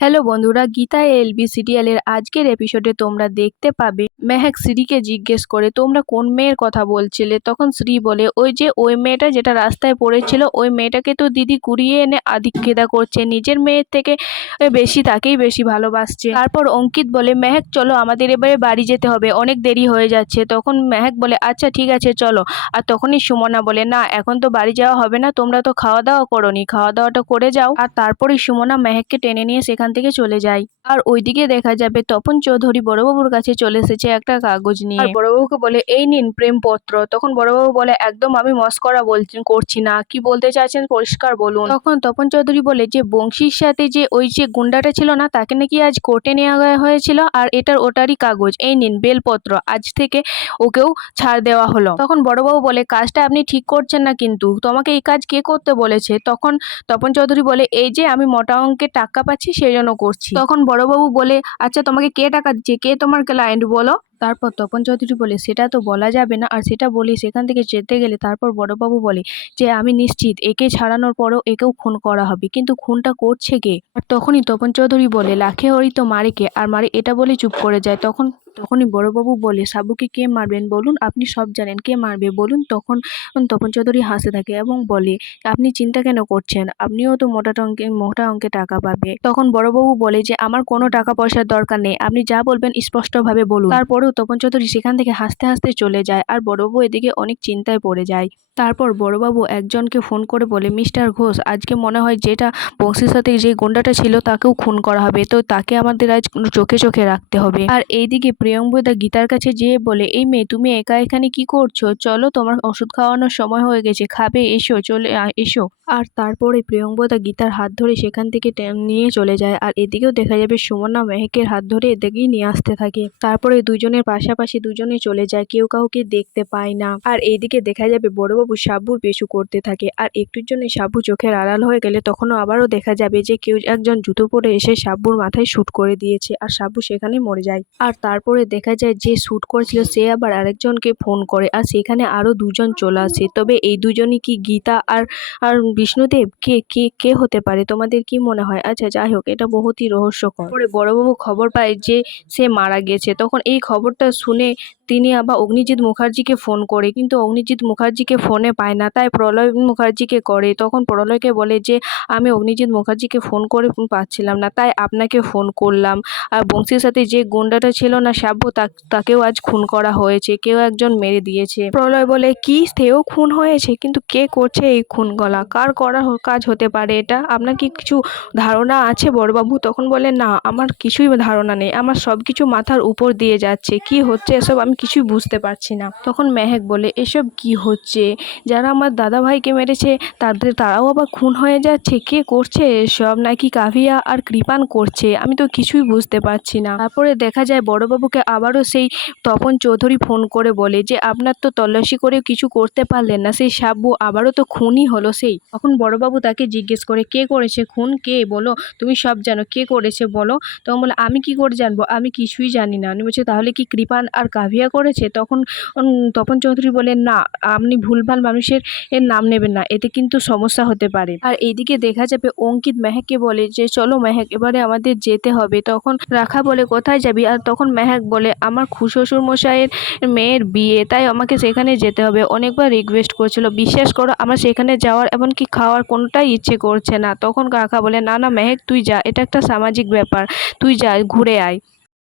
Hello বন্ধুরা, Gita LB সিরিয়ালের আজকের এপিসোডে তোমরা দেখতে পাবে মেহেক শ্রীকে জিজ্ঞেস করে, তোমরা কোন মেয়ের কথা বলছিলে? তখন শ্রী বলে, ওই যে, ওই মেয়েটা যেটা রাস্তায় পড়েছিল, ওই মেয়েটাকে তো দিদি কুড়িয়ে এনে আধিক্যতা করছে, নিজের মেয়ের থেকে বেশি তাকেই বেশি ভালোবাসছে। তারপর অঙ্কিত বলে, মেহেক, চলো আমাদের এবারে বাড়ি যেতে হবে, অনেক দেরি হয়ে যাচ্ছে। তখন মেহেক বলে আচ্ছা ঠিক আছে, চলো। আর তখনই সুমনা বলে, না, এখন তো বাড়ি যাওয়া হবে না, তোমরা তো খাওয়া দাওয়া করোনি, খাওয়া দাওয়াটা করে যাও। আর তারপরেই সুমনা মেহেককে টেনে নিয়ে সেখান থেকে চলে যায় আর ওইদিকে দেখা যাবে তপন চৌধুরী বড়বাবুর কাছে চলে এসেছে একটা কাগজ নিয়ে। আর বড়বাবুকে বলে এই নিন প্রেমপত্র। তখন বড়বাবু বলে একদম আমি মস্করা বলছি করছি না। কি বলতে চাইছেন পরিষ্কার বলুন। তখন তপন চৌধুরী বলে যে বংশীর সাথে যে ওই যে গুন্ডাটা ছিল না তাকে নাকি আজ কোর্টে নেওয়া হয়েছিল আর এটার ওটারই কাগজ। এই নিন বেলপত্র আজ থেকে ওকেও ছাড় দেওয়া হলো। তখন বড়বাবু বলে কাজটা আপনি ঠিক করছেন না কিন্তু। তোমাকে এই কাজ কে করতে বলেছে? তখন তপন চৌধুরী বলে এই যে আমি মোটা অঙ্কের টাকা পাচ্ছি সেই জন্য করছি। তখন বড়বাবু বলে আচ্ছা তোমাকে কে টাকা দিচ্ছে? কে তোমার ক্লায়েন্ট বলো? তারপর তপন চৌধুরী বলে, সেটা তো বলা যাবে না। আর সেটা বলি, সেখান থেকে যেতে গেলে তারপর বড়বাবু বলে যে, আমি নিশ্চিত, একে ছাড়ানোর পরও একেও খুন করা হবে। কিন্তু খুনটা করছে কে? আর তখনই তপন চৌধুরী বলে, লাখে হরি তো মারে কে আর মারে এটা বলে চুপ করে যায়। তখন তখনই বড়বাবু বলে, সাবুকে কে মারবেন বলুন? আপনি সব জানেন কে মারবে বলুন? তখন তপন চৌধুরী হাসে থাকে এবং বলে, আপনি চিন্তা কেন করছেন? আপনিও তো মোটা অঙ্কে মোটা অঙ্কে টাকা পাবে। তখন বড়বাবু বলে যে, আমার কোনো টাকা পয়সার দরকার নেই, আপনি যা বলবেন স্পষ্টভাবে বলুন। তারপরেও তপন চৌধুরী সেখান থেকে হাসতে হাসতে চলে যায়, আর বড়বাবু এদিকে অনেক চিন্তায় পড়ে যায়। তারপর বড়বাবু একজনকে ফোন করে বলে, মিস্টার ঘোষ, আজকে মনে হয় যেটা বংশীর সাথে যে গুন্ডাটা ছিল তাকেও খুন করা হবে, তো তাকে আমাদের আজ চোখে চোখে রাখতে হবে। আর এইদিকে প্রিয়ঙ্বদা গীতার কাছে যেয়ে বলে, এই মেয়ে, তুমি একা এখানে কি করছ? চলো, তোমার ওষুধ খাওয়ানোর সময় হয়ে গেছে, খাবে, এসো, চলে এসো। আর তারপরে প্রিয়ঙ্বদা গীতার হাত ধরে সেখান থেকে নিয়ে চলে যায়। আর এদিকেও দেখা যাবে সুমনা মেহেকের হাত ধরে এদিকেই নিয়ে আসতে থাকে। তারপরে দুজনের পাশাপাশি দুজনে চলে যায়, কেউ কাউকে দেখতে পায় না। আর এইদিকে দেখা যাবে বড়বাবু সাবুর পেশু করতে থাকে। আর একটুর জন্য সাবু চোখের আড়াল হয়ে গেলে তখনও আবারও দেখা যাবে যে কেউ একজন জুতো পরে এসে সাবুর মাথায় শ্যুট করে দিয়েছে আর সাবু সেখানেই মরে যায়। আর তারপরে দেখা যায় যে শ্যুট করেছিল সে আবার আরেকজনকে ফোন করে আর সেখানে আরও দুজন চলে আসে। তবে এই দুজনই কি গীতা আর আর বিষ্ণুদেব? কে কে কে হতে পারে? তোমাদের কি মনে হয়? আচ্ছা যাই হোক, এটা বহুতই রহস্যকর। পরে বড়বাবু খবর পায় যে সে মারা গেছে। তখন এই খবরটা শুনে তিনি আবার অগ্নিজিৎ মুখার্জিকে ফোন করে। কিন্তু অগ্নিজিৎ মুখার্জিকে ফোনে পায় না। তাই প্রলয় মুখার্জিকে করে। তখন প্রলয়কে বলে যে, আমি অগ্নিজিৎ মুখার্জিকে ফোন করে পাচ্ছিলাম না, তাই আপনাকে ফোন করলাম। আর বংশীর সাথে যে গুন্ডাটা ছিল না সাব্য তাকেও আজ খুন করা হয়েছে। কেউ একজন মেরে দিয়েছে। প্রলয় বলে, কি? সেও খুন হয়েছে? কিন্তু কে করছে এই খুন গলা কার করা কাজ হতে পারে এটা? আপনার কি কিছু ধারণা আছে বড়বাবু? তখন বলে, না, আমার কিছুই ধারণা নেই। আমার সব কিছু মাথার উপর দিয়ে যাচ্ছে। কি হচ্ছে এসব আমি কিছুই বুঝতে পারছি না। তখন মেহেক বলে, এসব কি হচ্ছে? যারা আমার দাদা ভাইকে মেরেছে, তাদের তারাও আবার খুন হয়ে যাচ্ছে কে করছে? এসব নাকি কাভিয়া আর কৃপান করছে? আমি তো কিছুই বুঝতে পারছি না। তারপরে দেখা যায় বড়বাবুকে আবারও সেই তপন চৌধুরী ফোন করে বলে যে, আপনার তো তল্লাশি করেও কিছু করতে পারলেন না। সেই সাব্বু আবারও তো খুনই হলো সেই। তখন বড়বাবু তাকে জিজ্ঞেস করে, কে করেছে খুন? কে? বলো। তুমি সব জানো। কে করেছে? বলো। তখন বলে, আমি কি করে জানব? আমি কিছুই জানি না। আমি বলছি, তাহলে কি কৃপান আর কাভিয়া করেছে? তখন তপন চৌধুরী বলে, না, আপনি ভুলভাল মানুষের এর নাম নেবেন না, এতে কিন্তু সমস্যা হতে পারে। আর এইদিকে দেখা যাবে অঙ্কিত মেহেককে বলে যে, চলো মেহেক, এবারে আমাদের যেতে হবে। তখন রাখা বলে, কোথায় যাবি? আর তখন মেহেক বলে, আমার খুশ্বশুর মশাইয়ের মেয়ের বিয়ে, তাই আমাকে সেখানে যেতে হবে। অনেকবার রিকোয়েস্ট করছিল, বিশ্বাস করো, আমার সেখানে যাওয়ার এমনকি খাওয়ার কোনোটাই ইচ্ছে করছে না। তখন কাকা বলে, না না মেহেক, তুই যা, এটা একটা সামাজিক ব্যাপার, তুই যা, ঘুরে আয়।